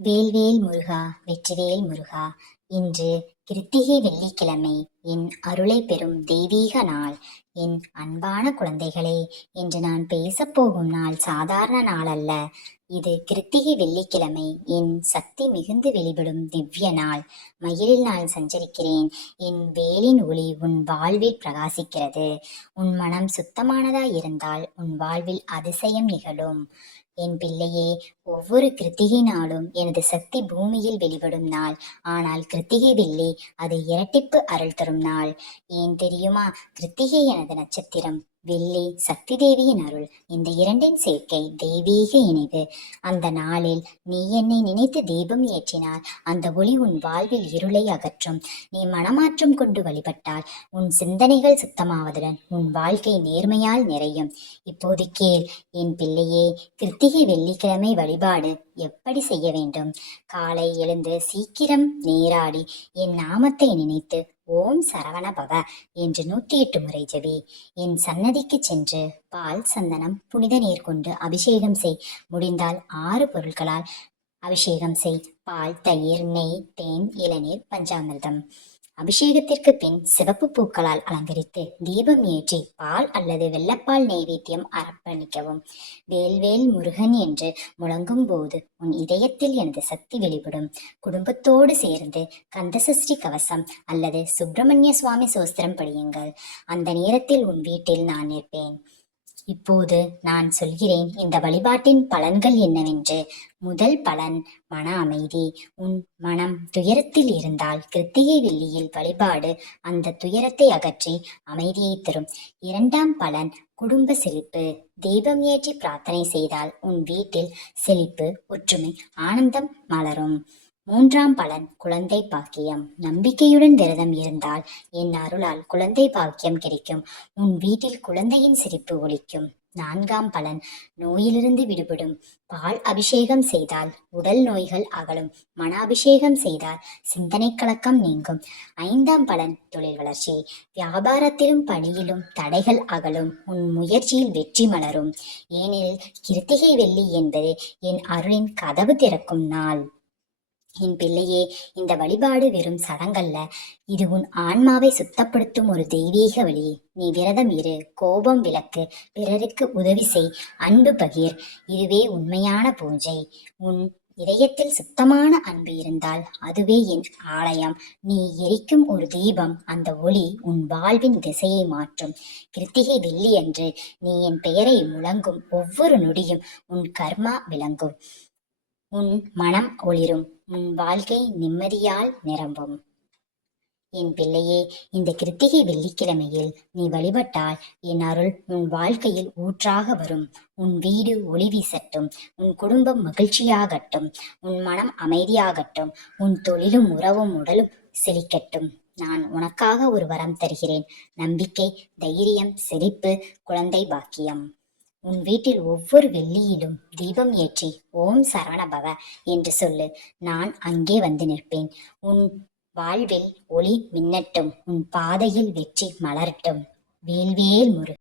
வேல்வேல் முருகா வெற்றிவேல் முருகா. இன்று கிருத்திகை வெள்ளிக்கிழமை. என் அருளை பெறும் தெய்வீக நாள். என் அன்பான குழந்தைகளே, இன்று நான் பேசப்போகும் நாள் சாதாரண நாள் அல்ல. இது கிருத்திகை வெள்ளிக்கிழமை, என் சக்தி மிகுந்து வெளிப்படும் திவ்ய நாள். மயிலில் நான் சஞ்சரிக்கிறேன். என் வேலின் ஒளி உன் வாழ்வில் பிரகாசிக்கிறது. உன் மனம் சுத்தமானதாய் இருந்தால் உன் வாழ்வில் அதிசயம் நிகழும். என் பிள்ளையே, ஒவ்வொரு கிருத்திகை நாளும் எனது சக்தி பூமியில் வெளிப்படும் நாள். ஆனால் கிருத்திகை வெள்ளி அது இரட்டிப்பு அருள் தரும் நாள். ஏன் தெரியுமா? கிருத்திகை எனது நட்சத்திரம், வெள்ளி சக்தி தேவியின் அருள். இந்த இரண்டின் சேர்க்கை தெய்வீக இணைவு. அந்த நாளில் நீ என்னை நினைத்து தீபம் ஏற்றினால் அந்த ஒளி உன் வாழ்வில் இருளை அகற்றும். நீ மனமாற்றம் கொண்டு வழிபட்டால் உன் சிந்தனைகள் சுத்தமாவதுடன் உன் வாழ்க்கை நேர்மையால் நிறையும். இப்போது கேள் என் பிள்ளையே, கிருத்திகை வெள்ளிக்கிழமை வழிபாடு எப்படி செய்ய வேண்டும்? காலை எழுந்து சீக்கிரம் நீராடி என் நாமத்தை நினைத்து ஓம் சரவண பவ என்று 108 முறை ஜெபி. என் சன்னதிக்கு சென்று பால், சந்தனம், புனித நீர் கொண்டு அபிஷேகம் செய். முடிந்தால் 6 பொருட்களால் அபிஷேகம் செய்: பால், தயிர், நெய், தேன், இளநீர், பஞ்சாமிர்தம். அபிஷேகத்திற்கு பின் சிவப்பு பூக்களால் அலங்கரித்து தீபம் ஏற்றி பால் அல்லது வெள்ளப்பால் நெய்வேத்தியம் அர்ப்பணிக்கவும். வேல்வேல் முருகன் என்று முழங்கும் போது உன் இதயத்தில் எனது சக்தி வெளிப்படும். குடும்பத்தோடு சேர்ந்து கந்தசஷ்டி கவசம் அல்லது சுப்பிரமணிய சுவாமி சோஸ்திரம் படியுங்கள். அந்த நேரத்தில் உன் வீட்டில் நான் நிற்பேன். இப்போது நான் சொல்கிறேன் இந்த வழிபாட்டின் பலன்கள் என்னவென்று. முதல் பலன் மன அமைதி. உன் மனம் துயரத்தில் இருந்தால் கிருத்திகை வெள்ளியில் வழிபாடு அந்த துயரத்தை அகற்றி அமைதியை தரும். இரண்டாம் பலன் குடும்ப செழிப்பு. தீபம் ஏற்றி பிரார்த்தனை செய்தால் உன் வீட்டில் செழிப்பு, ஒற்றுமை, ஆனந்தம் மலரும். மூன்றாம் பலன் குழந்தை பாக்கியம். நம்பிக்கையுடன் விரதம் இருந்தால் என் அருளால் குழந்தை பாக்கியம் கிடைக்கும். உன் வீட்டில் குழந்தையின் சிரிப்பு ஒலிக்கும். நான்காம் பலன் நோயிலிருந்து விடுபடும். பால் அபிஷேகம் செய்தால் உடல் நோய்கள் அகலும். மன அபிஷேகம் செய்தால் சிந்தனை கலக்கம் நீங்கும். ஐந்தாம் பலன் தொழில் வளர்ச்சி. வியாபாரத்திலும் பணியிலும் தடைகள் அகலும். உன் முயற்சியில் வெற்றி மலரும். ஏனெனில் கிருத்திகை வெள்ளி என்பது என் அருளின் கதவு திறக்கும் நாள். என் பிள்ளையே, இந்த வழிபாடு வெறும் சடங்கல்ல, இது உன் ஆன்மாவை சுத்தப்படுத்தும் ஒரு தெய்வீக வழி. நீ விரதம் இரு, கோபம் விலக்கு, பிறருக்கு உதவி செய், அன்பு பகிர். இதுவே உண்மையான பூஜை. உன் இதயத்தில் சுத்தமான அன்பு இருந்தால் அதுவே என் ஆலயம். நீ எரிக்கும் ஒரு தீபம், அந்த ஒளி உன் வாழ்வின் திசையை மாற்றும். கிருத்திகை வெள்ளி அன்று நீ என் பெயரை முழங்கும் ஒவ்வொரு நொடியும் உன் கர்மா விளங்கும். உன் மனம் ஒளிரும். உன் வாழ்க்கை நிம்மதியால் நிரம்பும். என் பிள்ளையே, இந்த கிருத்திகை வெள்ளிக்கிழமையில் நீ வழிபட்டால் என் அருள் உன் வாழ்க்கையில் ஊற்றாக வரும். உன் வீடு ஒளி வீசட்டும். உன் குடும்பம் மகிழ்ச்சியாகட்டும். உன் மனம் அமைதியாகட்டும். உன் தொழிலும் உறவும் உடலும் செழிக்கட்டும். நான் உனக்காக ஒரு வரம் தருகிறேன். நம்பிக்கை, தைரியம், செழிப்பு, குழந்தை பாக்கியம். உன் வீட்டில் ஒவ்வொரு வெள்ளியிலும் தீபம் ஏற்றி ஓம் சரவணபவ என்று சொல்லு. நான் அங்கே வந்து நிற்பேன். உன் வாழ்வில் ஒளி மின்னட்டும். உன் பாதையில் வெற்றி மலரட்டும். வேல்வேல் முருகன்.